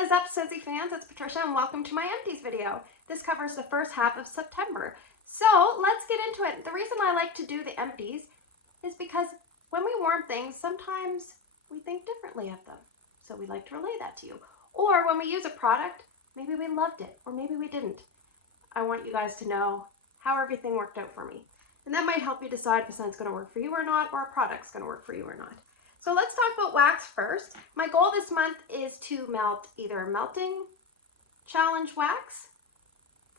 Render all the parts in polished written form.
What is up, Scentsy fans? It's Patricia and welcome to my empties video. This covers the first half of September. So let's get into it. The reason I like to do the empties is because when we warm things, sometimes we think differently of them. So we like to relay that to you. Or when we use a product, maybe we loved it or maybe we didn't. I want you guys to know how everything worked out for me. And that might help you decide if a scent's going to work for you or not, or a product's going to work for you or not. So let's talk about wax first. My goal this month is to melt either melting challenge wax,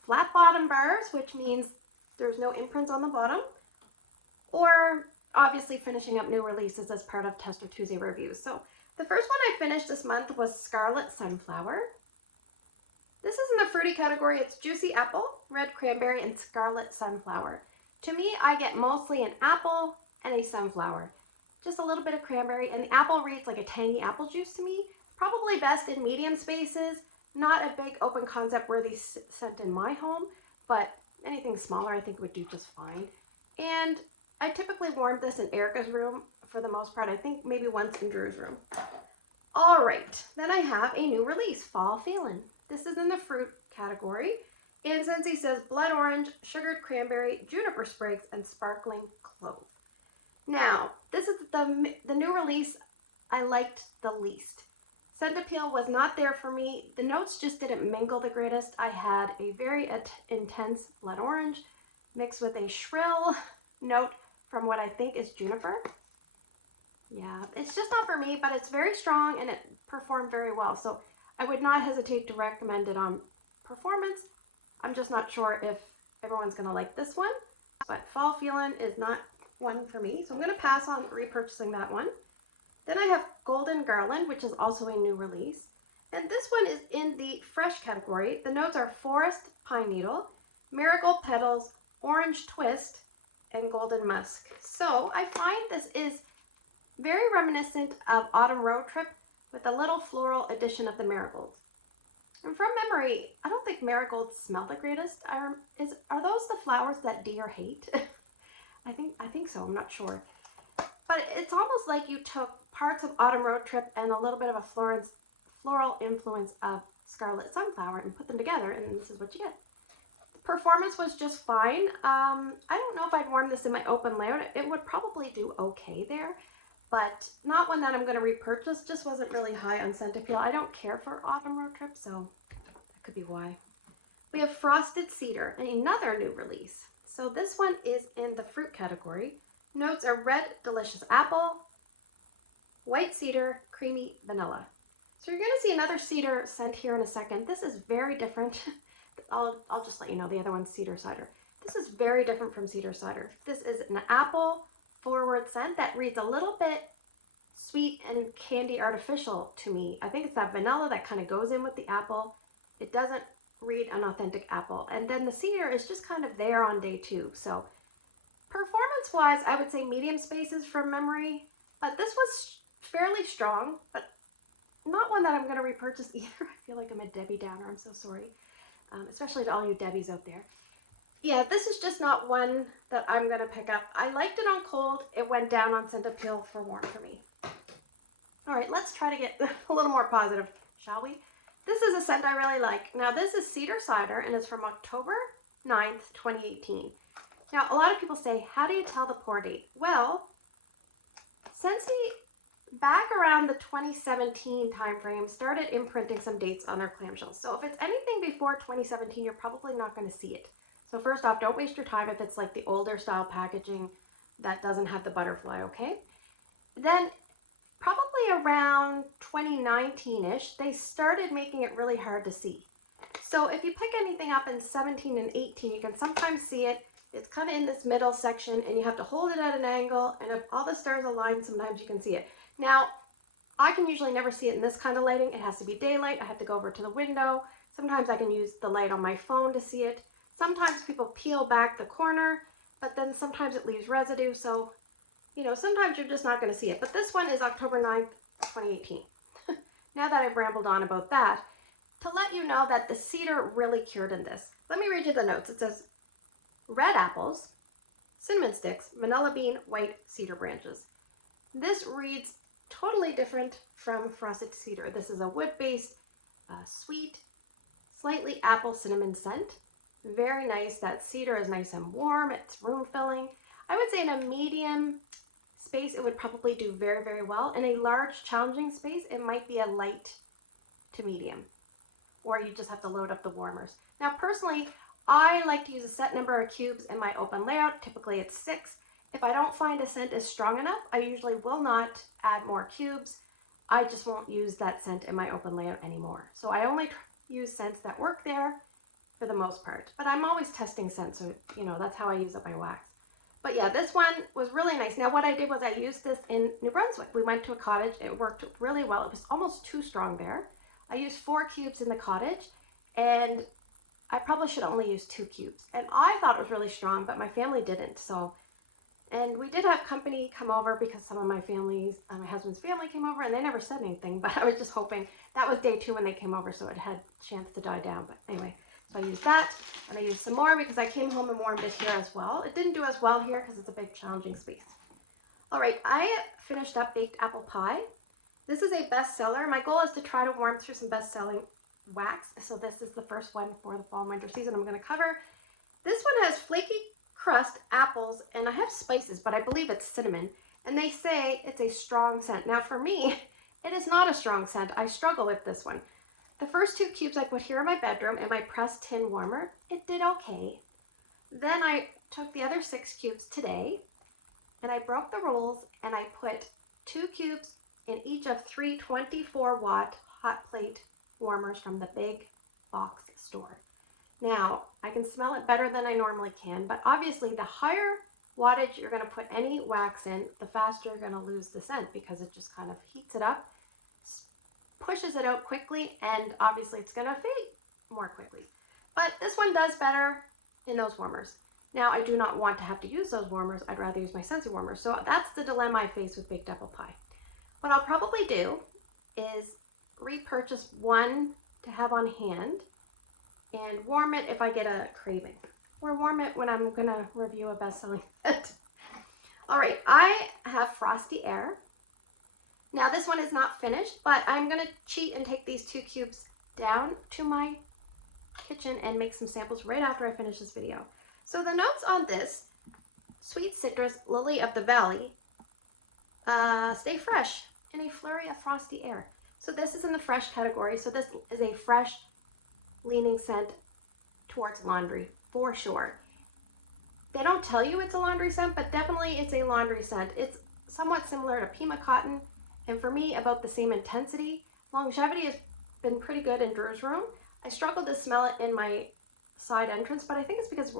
flat bottom bars, which means there's no imprints on the bottom, or obviously finishing up new releases as part of Tester Tuesday reviews. So the first one I finished this month was Scarlet Sunflower. This is in the fruity category. It's juicy apple, red cranberry, and scarlet sunflower. To me, I get mostly an apple and a sunflower. Just a little bit of cranberry, and the apple reads like a tangy apple juice to me. Probably best in medium spaces, not a big open concept worthy scent in my home, but anything smaller I think would do just fine. And I typically warm this in Erica's room for the most part. I think maybe once in Drew's room. All right, then I have a new release, Fall Feelin'. This is in the fruit category, and Scentsy says blood orange, sugared cranberry, juniper sprigs, and sparkling clove. Now, this is the new release I liked the least. Scent appeal was not there for me. The notes just didn't mingle the greatest. I had a very intense blood orange mixed with a shrill note from what I think is juniper. Yeah, it's just not for me, but it's very strong and it performed very well. So I would not hesitate to recommend it on performance. I'm just not sure if everyone's going to like this one, but Fall Feelin' is not one for me, so I'm going to pass on repurchasing that one. Then I have Golden Garland, which is also a new release, and this one is in the fresh category. The notes are forest pine needle, marigold petals, orange twist, and golden musk. So I find this is very reminiscent of Autumn Road Trip with a little floral addition of the marigolds. And from memory, I don't think marigolds smell the greatest. Are those the flowers that deer hate? I think so, I'm not sure. But it's almost like you took parts of Autumn Road Trip and a little bit of a floral influence of Scarlet Sunflower and put them together, and this is what you get. The performance was just fine. I don't know if I'd warm this in my open layout. It would probably do okay there, but not one that I'm going to repurchase. Just wasn't really high on scent appeal. I don't care for Autumn Road Trip, so that could be why. We have Frosty Cedar, another new release. So this one is in the fruit category. Notes are red delicious apple, white cedar, creamy vanilla. So you're going to see another cedar scent here in a second. This is very different. I'll just let you know the other one's Cedar Cider. This is very different from Cedar Cider. This is an apple forward scent that reads a little bit sweet and candy artificial to me. I think it's that vanilla that kind of goes in with the apple. It doesn't read an authentic apple, and then the cedar is just kind of there on day two. So performance wise, I would say medium spaces from memory, but this was fairly strong, but not one that I'm going to repurchase either. I feel like I'm a Debbie Downer. I'm so sorry, especially to all you Debbies out there. Yeah, this is just not one that I'm going to pick up. I liked it on cold. It went down on scent appeal for warm for me. All right, let's try to get a little more positive, shall we? This is a scent I really like. Now, this is Cedar Cider, and it's from October 9th, 2018. Now, a lot of people say, how do you tell the pour date? Well, Scentsy, back around the 2017 timeframe, started imprinting some dates on their clamshells. So if it's anything before 2017, you're probably not going to see it. So first off, don't waste your time if it's like the older style packaging that doesn't have the butterfly, okay? Then probably around 2019-ish, they started making it really hard to see. So if you pick anything up in 17 and 18, you can sometimes see it. It's kind of in this middle section, and you have to hold it at an angle, and if all the stars align, sometimes you can see it. Now, I can usually never see it in this kind of lighting. It has to be daylight. I have to go over to the window. Sometimes I can use the light on my phone to see it. Sometimes people peel back the corner, but then sometimes it leaves residue, so you know, sometimes you're just not going to see it. But this one is October 9th, 2018. Now that I've rambled on about that, to let you know that the cedar really cured in this. Let me read you the notes. It says, red apples, cinnamon sticks, vanilla bean, white cedar branches. This reads totally different from Frosty Cedar. This is a wood-based sweet, slightly apple cinnamon scent. Very nice. That cedar is nice and warm. It's room filling. I would say in a medium space, it would probably do very, very well. In a large, challenging space, it might be a light to medium, or you just have to load up the warmers. Now, personally, I like to use a set number of cubes in my open layout. Typically, it's 6. If I don't find a scent is strong enough, I usually will not add more cubes. I just won't use that scent in my open layout anymore. So I only use scents that work there for the most part. But I'm always testing scents, so you know, that's how I use up my wax. But yeah, this one was really nice. Now what I did was I used this in New Brunswick. We went to a cottage. It worked really well. It was almost too strong there. I used 4 cubes in the cottage, and I probably should only use 2 cubes. And I thought it was really strong, but my family didn't. So, and we did have company come over because some of my husband's family came over, and they never said anything, but I was just hoping. That was day 2 when they came over, so it had a chance to die down. But anyway, so I used that, and I used some more because I came home and warmed it here as well. It didn't do as well here because it's a big challenging space. All right, I finished up baked apple pie. This is a bestseller. My goal is to try to warm through some best-selling wax. So this is the first one for the fall and winter season I'm going to cover. This one has flaky crust, apples, and I have spices, but I believe it's cinnamon. And they say it's a strong scent. Now for me, it is not a strong scent. I struggle with this one. The first 2 cubes I put here in my bedroom in my pressed tin warmer. It did okay. Then I took the other 6 cubes today, and I broke the rules, and I put 2 cubes in each of 3 24-watt hot plate warmers from the big box store. Now, I can smell it better than I normally can, but obviously the higher wattage you're going to put any wax in, the faster you're going to lose the scent because it just kind of heats it up, pushes it out quickly, and obviously it's going to fade more quickly. But this one does better in those warmers. Now, I do not want to have to use those warmers. I'd rather use my Scentsy warmers. So that's the dilemma I face with baked apple pie. What I'll probably do is repurchase one to have on hand and warm it if I get a craving, or warm it when I'm going to review a best-selling scent. All right, I have Frosty Air. Now this one is not finished, but I'm going to cheat and take these 2 cubes down to my kitchen and make some samples right after I finish this video. So the notes on this, sweet citrus, lily of the valley, stay fresh, and a flurry of frosty air. So this is in the fresh category. So this is a fresh leaning scent towards laundry for sure. They don't tell you it's a laundry scent, but definitely it's a laundry scent. It's somewhat similar to Pima Cotton, and for me about the same intensity. Longevity has been pretty good in Drew's room. I struggled to smell it in my side entrance, but I think it's because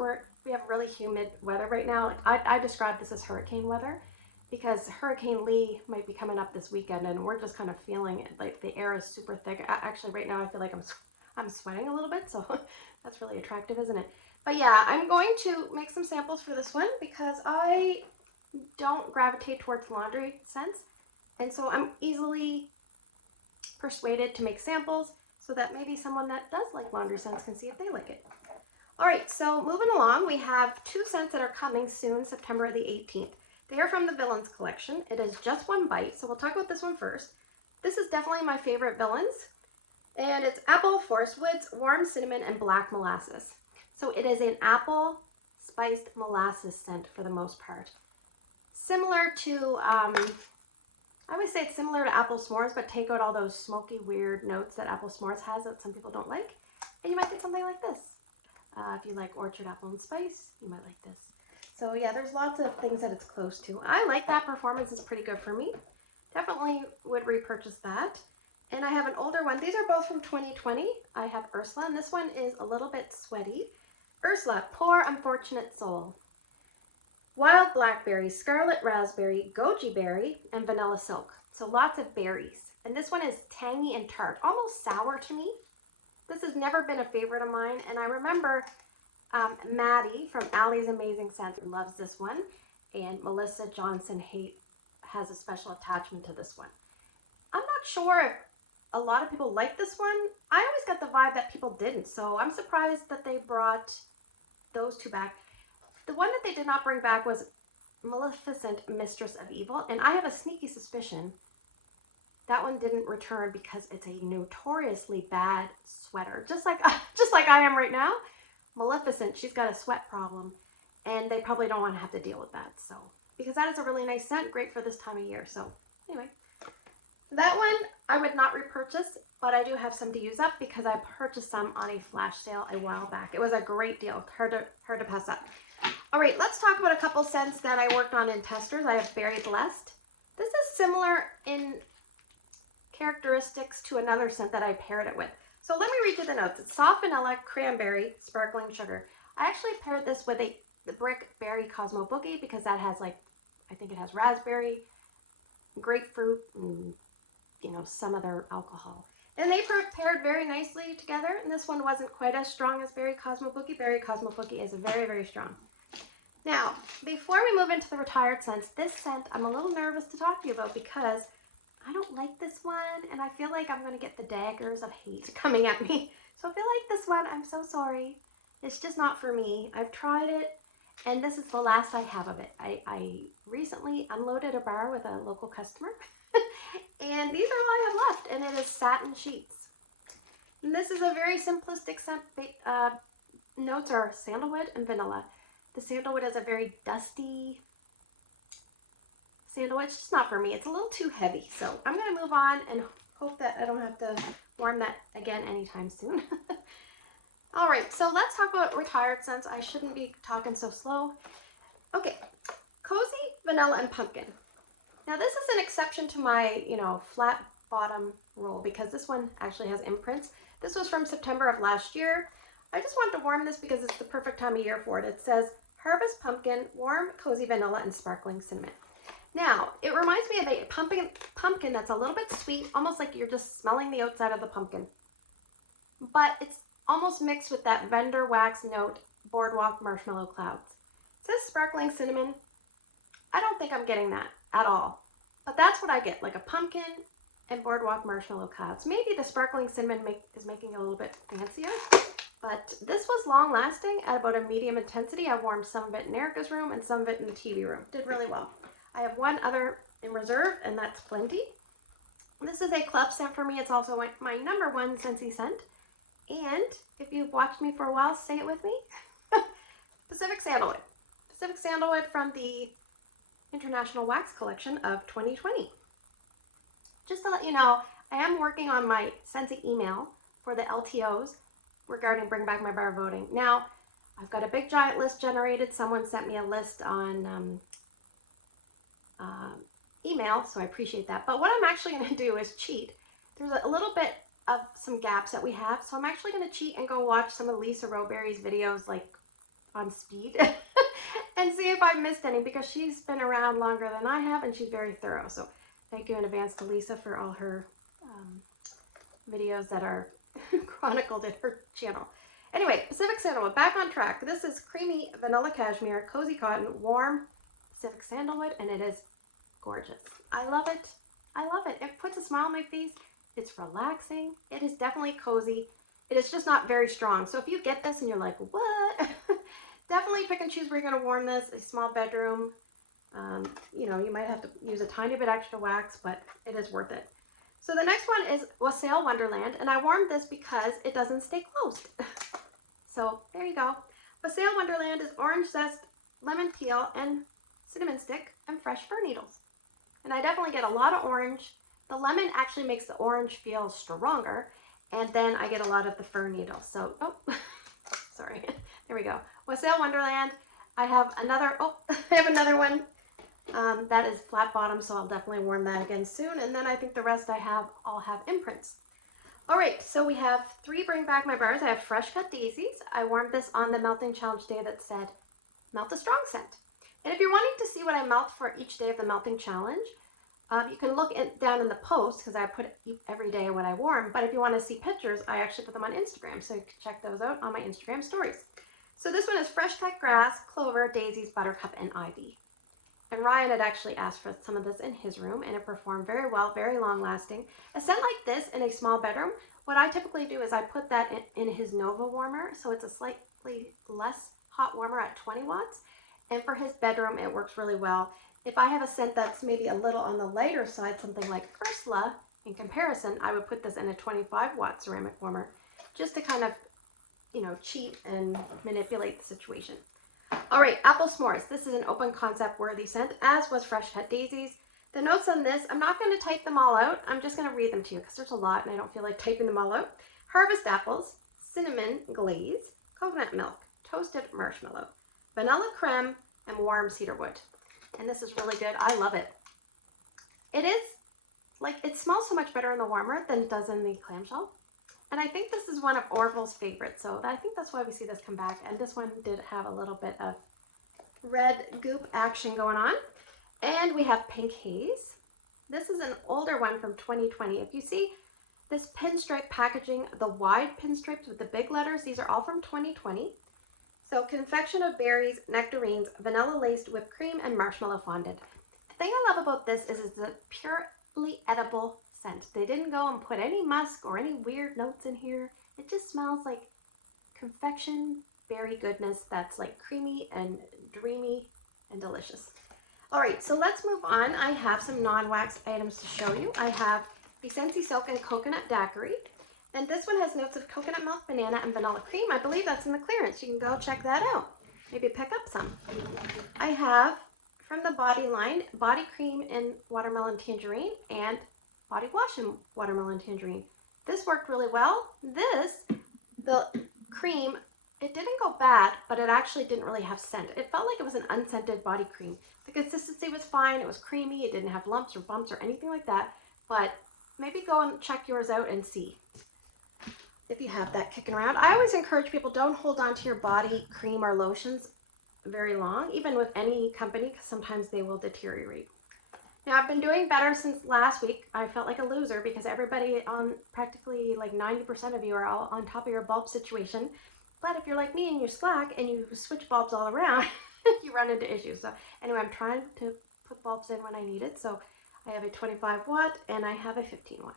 we have really humid weather right now. I describe this as hurricane weather, because Hurricane Lee might be coming up this weekend, and we're just kind of feeling it. Like the air is super thick. Actually, right now I feel like I'm sweating a little bit, so that's really attractive, isn't it? But yeah, I'm going to make some samples for this one because I don't gravitate towards laundry scents, and so I'm easily persuaded to make samples so that maybe someone that does like laundry scents can see if they like it. All right, so moving along, we have 2 scents that are coming soon, September the 18th. They are from the Villains collection. It is just one bite, so we'll talk about this one first. This is definitely my favorite Villains, and it's Apple, Forest Woods, Warm Cinnamon, and Black Molasses. So it is an apple spiced molasses scent for the most part. Similar to, I always say it's similar to apple s'mores, but take out all those smoky, weird notes that apple s'mores has that some people don't like, and you might get something like this. If you like orchard apple and spice, you might like this. So yeah, there's lots of things that it's close to. I like that. Performance is pretty good for me. Definitely would repurchase that. And I have an older one. These are both from 2020. I have Ursula, and this one is a little bit sweaty. Ursula, Poor Unfortunate Soul. Wild blackberry, scarlet raspberry, goji berry, and vanilla silk. So lots of berries. And this one is tangy and tart, almost sour to me. This has never been a favorite of mine, and I remember Maddie from Allie's Amazing Scents loves this one, and Melissa Johnson has a special attachment to this one. I'm not sure if a lot of people like this one. I always got the vibe that people didn't, so I'm surprised that they brought those 2 back. The one that they did not bring back was Maleficent, Mistress of Evil, and I have a sneaky suspicion that one didn't return because it's a notoriously bad sweater. Just like I am right now. Maleficent, she's got a sweat problem, and they probably don't want to have to deal with that. So, because that is a really nice scent, great for this time of year. So, anyway, that one I would not repurchase, but I do have some to use up because I purchased some on a flash sale a while back. It was a great deal, hard to pass up. All right, let's talk about a couple scents that I worked on in testers. I have Berry Blessed. This is similar in characteristics to another scent that I paired it with. So let me read you the notes. It's soft vanilla, cranberry, sparkling sugar. I actually paired this with the Brick Berry Cosmo Boogie because that has, like, I think it has raspberry, grapefruit, and, you know, some other alcohol. And they paired very nicely together, and this one wasn't quite as strong as Berry Cosmo Boogie. Berry Cosmo Boogie is very, very strong. Now, before we move into the retired scents, this scent I'm a little nervous to talk to you about because I don't like this one, and I feel like I'm going to get the daggers of hate coming at me. So if you like this one, I'm so sorry. It's just not for me. I've tried it, and this is the last I have of it. I recently unloaded a bar with a local customer, and these are all I have left, and it is Satin Sheets. And this is a very simplistic scent. Notes are sandalwood and vanilla. The sandalwood is a very dusty sandalwood. It's just not for me. It's a little too heavy. So I'm going to move on and hope that I don't have to warm that again anytime soon. All right, so let's talk about retired scents. I shouldn't be talking so slow. Okay, Cozy, Vanilla, and Pumpkin. Now this is an exception to my, flat bottom rule because this one actually has imprints. This was from September of last year. I just wanted to warm this because it's the perfect time of year for it. It says Harvest Pumpkin, Warm, Cozy Vanilla, and Sparkling Cinnamon. Now, it reminds me of a pumpkin that's a little bit sweet, almost like you're just smelling the outside of the pumpkin. But it's almost mixed with that vendor wax note, Boardwalk Marshmallow Clouds. It says Sparkling Cinnamon. I don't think I'm getting that at all. But that's what I get, like a pumpkin and Boardwalk Marshmallow Clouds. Maybe the Sparkling Cinnamon is making it a little bit fancier. But this was long lasting at about a medium intensity. I warmed some of it in Erica's room and some of it in the TV room. Did really well. I have one other in reserve, and that's Plenty. This is a club scent for me. It's also my #1 Scentsy scent. And if you've watched me for a while, say it with me. Pacific Sandalwood. Pacific Sandalwood from the International Wax Collection of 2020. Just to let you know, I am working on my Scentsy email for the LTOs regarding Bring Back My Bar voting. Now, I've got a big giant list generated. Someone sent me a list on email, so I appreciate that. But what I'm actually going to do is cheat. There's a little bit of some gaps that we have, so I'm actually going to cheat and go watch some of Lisa Roberry's videos, like on speed, and see if I missed any, because she's been around longer than I have, and she's very thorough. So thank you in advance to Lisa for all her videos that are chronicled in her channel. Anyway, Pacific Sandalwood, back on track. This is Creamy Vanilla Cashmere, Cozy Cotton, Warm Pacific Sandalwood, and it is gorgeous. I love it. I love it. It puts a smile on my face. It's relaxing. It is definitely cozy. It is just not very strong. So if you get this and you're like, what? Definitely pick and choose where you're going to warm this. A small bedroom. You might have to use a tiny bit extra wax, but it is worth it. So the next one is Wassail Wonderland, and I warmed this because it doesn't stay closed. So there you go. Wassail Wonderland is orange zest, lemon peel, and cinnamon stick, and fresh fir needles. And I definitely get a lot of orange. The lemon actually makes the orange feel stronger, and then I get a lot of the fir needles. So, sorry. There we go. Wassail Wonderland. I have another one. That is flat bottom, so I'll definitely warm that again soon. And then I think the rest all have imprints. All right, so we have 3 Bring Back My Bars. I have Fresh Cut Daisies. I warmed this on the melting challenge day that said, melt a strong scent. And if you're wanting to see what I melt for each day of the melting challenge, you can look down in the post, because I put every day what I warm. But if you want to see pictures, I actually put them on Instagram, so you can check those out on my Instagram stories. So this one is Fresh Cut Grass, Clover, Daisies, Buttercup, and Ivy. And Ryan had actually asked for some of this in his room, and it performed very well, very long lasting. A scent like this in a small bedroom, what I typically do is I put that in his Nova warmer, so it's a slightly less hot warmer at 20 watts. And for his bedroom, it works really well. If I have a scent that's maybe a little on the lighter side, something like Ursula, in comparison, I would put this in a 25-watt ceramic warmer just to kind of, you know, cheat and manipulate the situation. All right, apple s'mores. This is an open concept worthy scent, as was fresh cut daisies. The notes on this, I'm not going to type them all out. I'm just going to read them to you because there's a lot and I don't feel like typing them all out. Harvest apples, cinnamon glaze, coconut milk, toasted marshmallow, vanilla creme, and warm cedar wood. And this is really good. I love it. It is, like, it smells so much better in the warmer than it does in the clamshell. And I think this is one of Orville's favorites, so I think that's why we see this come back. And this one did have a little bit of red goop action going on. And we have Pink Haze. This is an older one from 2020. If you see this pinstripe packaging, the wide pinstripes with the big letters, these are all from 2020. So confection of berries, nectarines, vanilla laced whipped cream, and marshmallow fondant. The thing I love about this is it's a purely edible scent. They didn't go and put any musk or any weird notes in here. It just smells like confection berry goodness that's like creamy and dreamy and delicious. All right, so let's move on. I have some non-wax items to show you. I have the Scentsy Silk and Coconut Daiquiri. And this one has notes of coconut milk, banana, and vanilla cream. I believe that's in the clearance. You can go check that out. Maybe pick up some. I have from the Body line, body cream in watermelon tangerine and body wash in watermelon tangerine. This worked really well. This, the cream, it didn't go bad, but it actually didn't really have scent. It felt like it was an unscented body cream. The consistency was fine. It was creamy. It didn't have lumps or bumps or anything like that. But maybe go and check yours out and see if you have that kicking around. I always encourage people, don't hold on to your body cream or lotions very long, even with any company, because sometimes they will deteriorate. Now, I've been doing better since last week. I felt like a loser because everybody on, practically like 90% of you are all on top of your bulb situation. But if you're like me and you slack and you switch bulbs all around, you run into issues. So anyway, I'm trying to put bulbs in when I need it. So I have a 25 watt and I have a 15 watt.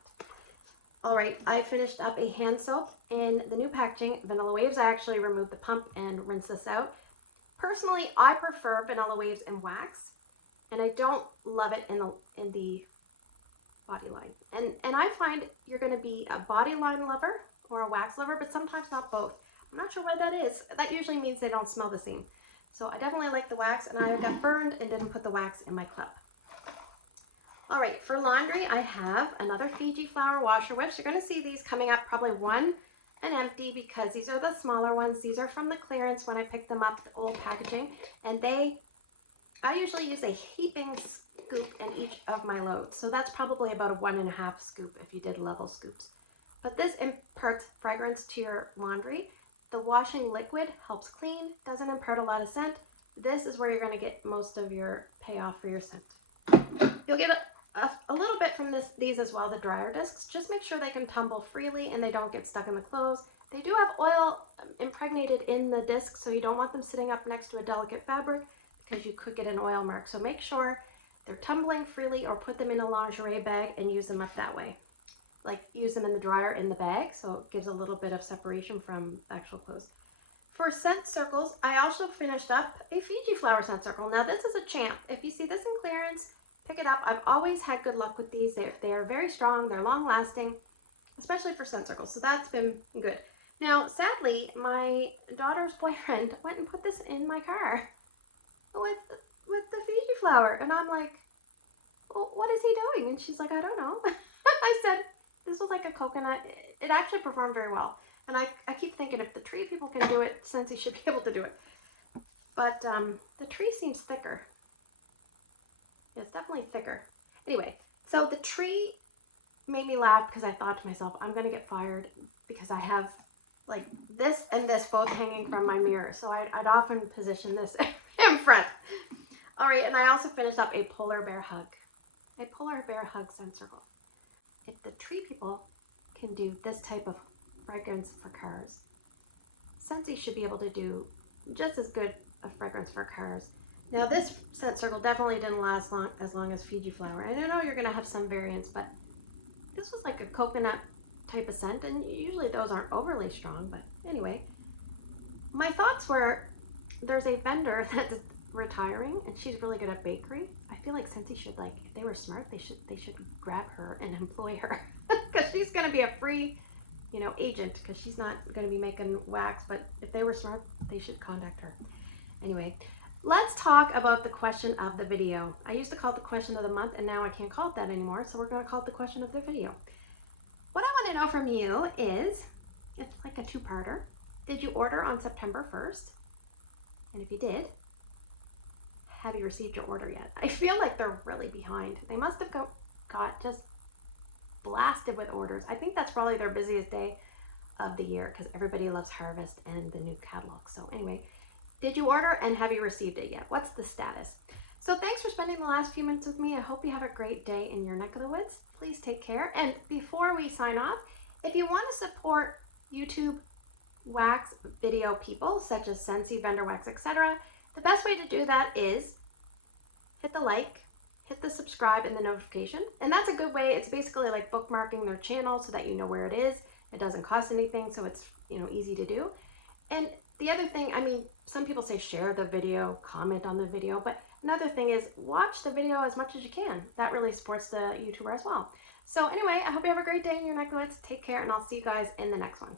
All right, I finished up a hand soap in the new packaging, Vanilla Waves. I actually removed the pump and rinsed this out. Personally, I prefer Vanilla Waves in wax, and I don't love it in the body line. And I find you're going to be a body line lover or a wax lover, but sometimes not both. I'm not sure why that is. That usually means they don't smell the same. So I definitely like the wax, and I got burned and didn't put the wax in my club. All right, for laundry, I have another Fiji flower washer whips. You're going to see these coming up, probably one and empty, because these are the smaller ones. These are from the clearance when I picked them up, the old packaging, and I usually use a heaping scoop in each of my loads. So that's probably about a 1.5 scoop if you did level scoops. But this imparts fragrance to your laundry. The washing liquid helps clean, doesn't impart a lot of scent. This is where you're going to get most of your payoff for your scent. You'll get a little bit from these as well, the dryer discs. Just make sure they can tumble freely and they don't get stuck in the clothes. They do have oil impregnated in the disc, so you don't want them sitting up next to a delicate fabric because you could get an oil mark. So make sure they're tumbling freely, or put them in a lingerie bag and use them up that way. Like use them in the dryer in the bag, so it gives a little bit of separation from actual clothes. For scent circles, I also finished up a Fiji flower scent circle. Now this is a champ. If you see this in clearance, pick it up. I've always had good luck with these. They are very strong, they're long lasting, especially for scent circles, so that's been good. Now, sadly, my daughter's boyfriend went and put this in my car with the Fiji flower, and I'm like, well, what is he doing? And she's like, I don't know. I said, this was like a coconut. It actually performed very well. And I keep thinking, if the tree people can do it, Scentsy should be able to do it. But the tree seems thicker. Yeah, it's definitely thicker. Anyway, so the tree made me laugh because I thought to myself, I'm going to get fired because I have like this and this both hanging from my mirror. So I'd often position this in front. All right, and I also finished up a polar bear hug. A polar bear hug scent circle. If the tree people can do this type of fragrance for cars, Scentsy should be able to do just as good a fragrance for cars. Now this scent circle definitely didn't last as long as Fiji flower. And I know you're going to have some variants, but this was like a coconut type of scent, and usually those aren't overly strong. But anyway, my thoughts were, there's a vendor that retiring, and she's really good at bakery. I feel like Scentsy should, like, if they were smart, they should grab her and employ her because she's going to be a free, you know, agent because she's not going to be making wax. But if they were smart, they should contact her. Anyway, let's talk about the question of the video. I used to call it the question of the month, and now I can't call it that anymore, so we're going to call it the question of the video. What I want to know from you is, it's like a two-parter. Did you order on September 1st? And if you did, have you received your order yet? I feel like they're really behind. They must have got just blasted with orders. I think that's probably their busiest day of the year because everybody loves harvest and the new catalog. So anyway, did you order and have you received it yet? What's the status? So thanks for spending the last few minutes with me. I hope you have a great day in your neck of the woods. Please take care. And before we sign off, if you want to support YouTube wax video people such as Scentsy, Vendor Wax, etc., the best way to do that is hit the like, hit the subscribe and the notification. And that's a good way. It's basically like bookmarking their channel so that you know where it is. It doesn't cost anything, so it's, you know, easy to do. And the other thing, I mean, some people say share the video, comment on the video, but another thing is watch the video as much as you can. That really supports the YouTuber as well. So anyway, I hope you have a great day in your neck of the woods. Take care, and I'll see you guys in the next one.